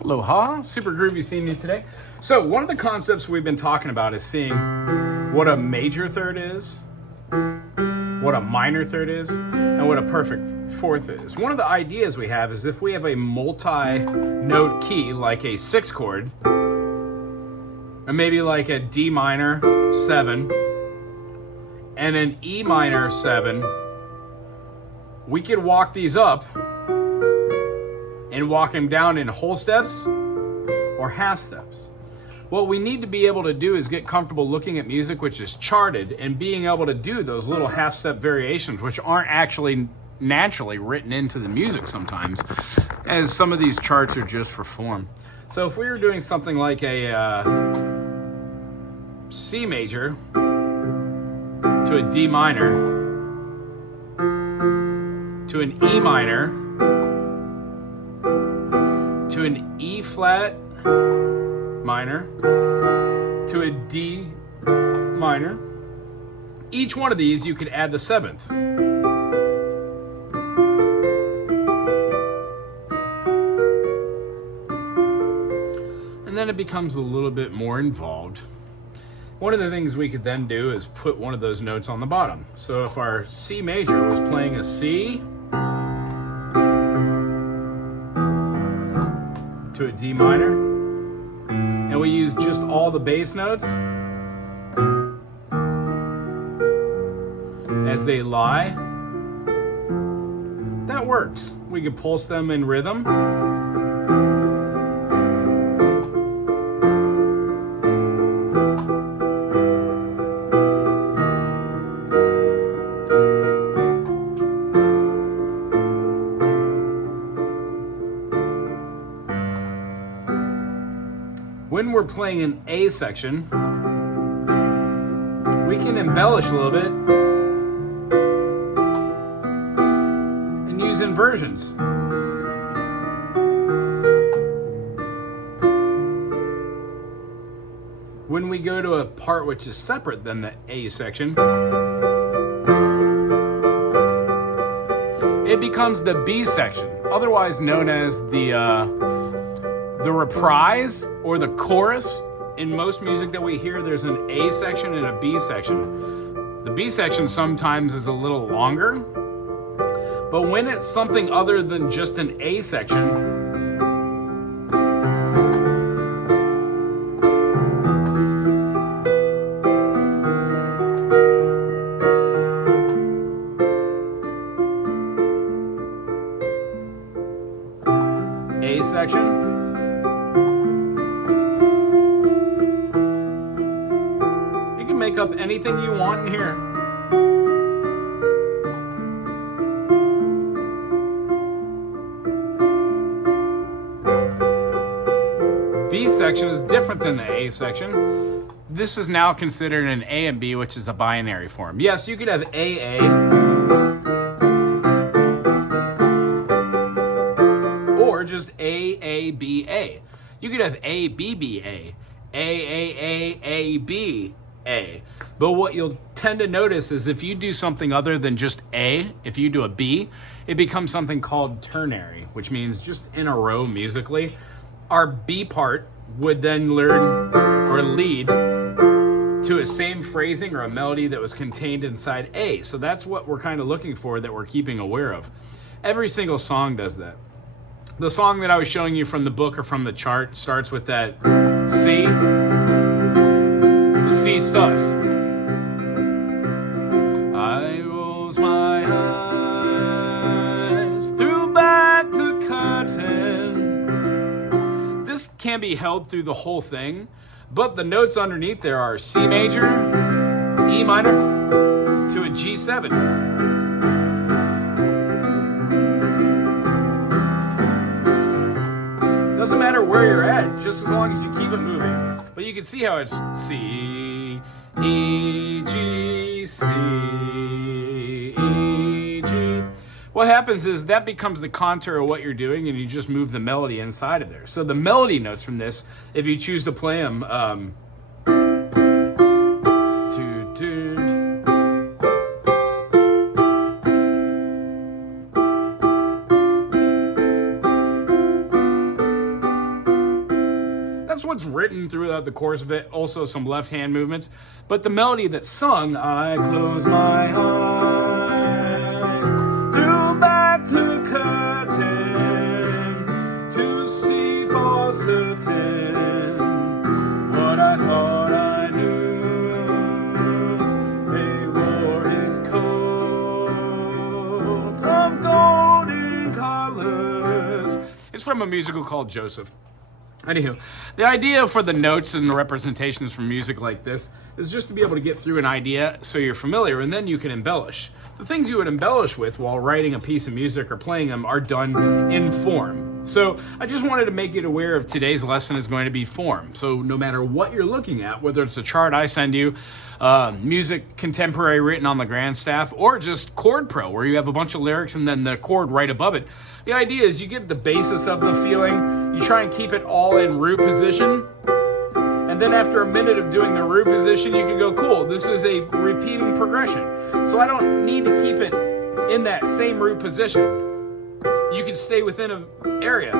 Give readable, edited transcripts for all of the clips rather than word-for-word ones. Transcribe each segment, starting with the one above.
Aloha, super groovy seeing you today. So one of the concepts we've been talking about is seeing what a major third is, what a minor third is, and what a perfect fourth is. One of the ideas we have is if we have a multi-note key, like a 6 chord, and maybe like a D minor 7, and an E minor 7, we could walk these up and walk them down in whole steps or half steps. What we need to be able to do is get comfortable looking at music which is charted and being able to do those little half step variations which aren't actually naturally written into the music sometimes, as some of these charts are just for form. So if we were doing something like a C major to a D minor to an E minor to an E flat minor to a D minor. Each one of these you could add the 7th. And then it becomes a little bit more involved. One of the things we could then do is put one of those notes on the bottom. So if our C major was playing a C to a D minor, and we use just all the bass notes as they lie, that works. We could pulse them in rhythm. When we're playing an A section, we can embellish a little bit and use inversions. When we go to a part which is separate than the A section, it becomes the B section, otherwise known as the reprise or the chorus. In most music that we hear, there's an A section and a B section. The B section sometimes is a little longer, but when it's something other than just an A section, A section, make up anything you want in here. B section is different than the A section. This is now considered an A and B, which is a binary form. Yes, you could have AA or just AABA. You could have ABBA, AAAAB. A. But what you'll tend to notice is if you do something other than just A, if you do a B, it becomes something called ternary, which means just in a row musically. Our B part would then learn or lead to a same phrasing or a melody that was contained inside A. So that's what we're kind of looking for, that we're keeping aware of. Every single song does that. The song that I was showing you from the book or from the chart starts with that C to C sus. I rose my eyes, threw back the curtain. This can be held through the whole thing, but the notes underneath there are C major, E minor, to a G7. Doesn't matter where you're at, just as long as you keep it moving. But you can see how it's C, E, G, C, E, G. What happens is that becomes the contour of what you're doing, and you just move the melody inside of there. So the melody notes from this, if you choose to play them, that's what's written throughout the course of it. Also some left hand movements. But the melody that's sung, I close my eyes, threw back the curtain to see for certain what I thought I knew. They wore his coat of golden colors. It's from a musical called Joseph. Anywho, the idea for the notes and the representations from music like this is just to be able to get through an idea so you're familiar, and then you can embellish. The things you would embellish with while writing a piece of music or playing them are done in form. So I just wanted to make you aware of today's lesson is going to be form. So no matter what you're looking at, whether it's a chart I send you, music contemporary written on the grand staff, or just chord pro where you have a bunch of lyrics and then the chord right above it, the idea is you get the basis of the feeling, you try and keep it all in root position, and then after a minute of doing the root position, you can go, cool, this is a repeating progression. So I don't need to keep it in that same root position. You can stay within an area.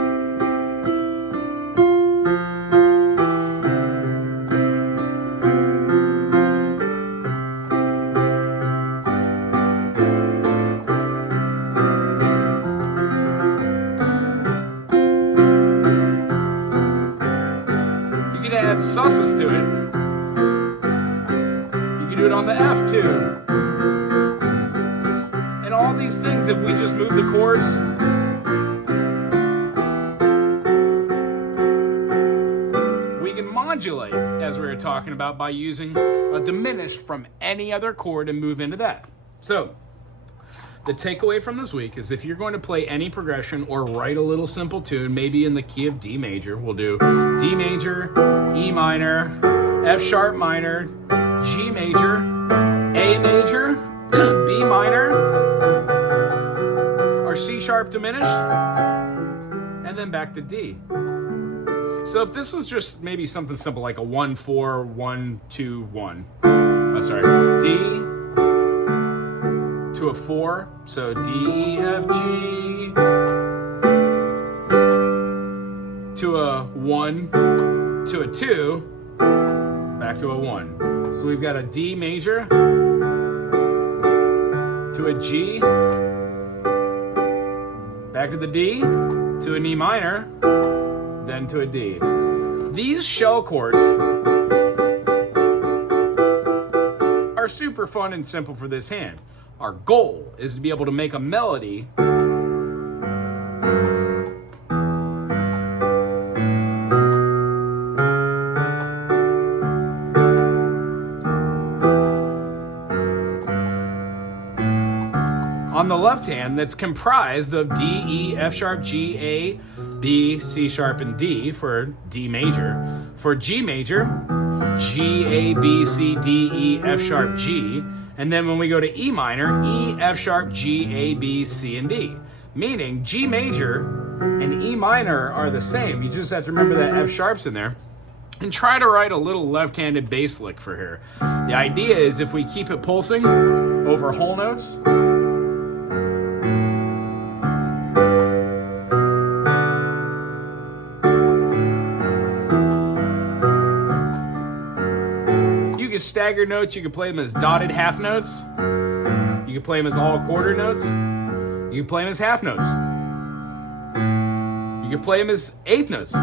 You can add susses to it. You can do it on the F too. And all these things, if we just move the chords, we can modulate, as we were talking about, by using a diminished from any other chord and move into that. So the takeaway from this week is if you're going to play any progression or write a little simple tune, maybe in the key of D major, we'll do D major, E minor, F sharp minor, G major, A major, B minor, or C sharp diminished, and then back to D. So if this was just maybe something simple like a 1-4, 1-2-1, D to a 4, so D, E, F, G, to a 1, to a 2, back to a 1. So we've got a D major, to a G, back to the D, to an E minor, then to a D. These shell chords are super fun and simple for this hand. Our goal is to be able to make a melody on the left hand that's comprised of D, E, F sharp, G, A, B, C sharp, and D for D major. For G major, G, A, B, C, D, E, F sharp, G. And then when we go to E minor, E, F sharp, G, A, B, C, and D. Meaning G major and E minor are the same. You just have to remember that F sharp's in there. And try to write a little left-handed bass lick for here. The idea is if we keep it pulsing over whole notes, you can stagger notes, you can play them as dotted half notes, you can play them as all quarter notes, you can play them as half notes, you can play them as eighth notes,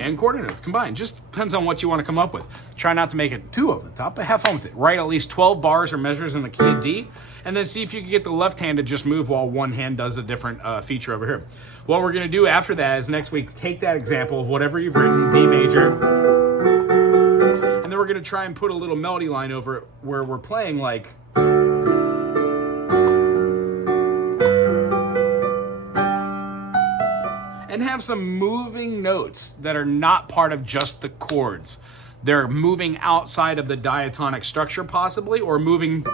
and quarter notes combined. Just depends on what you want to come up with. Try not to make it too over the top, but have fun with it. Write at least 12 bars or measures in the key of D, and then see if you can get the left hand to just move while one hand does a different feature over here. What we're going to do after that is next week, take that example of whatever you've written, D major, and then we're going to try and put a little melody line over it where we're playing like, and have some moving notes that are not part of just the chords. They're moving outside of the diatonic structure possibly, or moving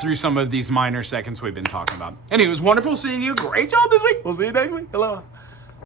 through some of these minor seconds we've been talking about. Anyway, it was wonderful seeing you. Great job this week. We'll see you next week. Hello.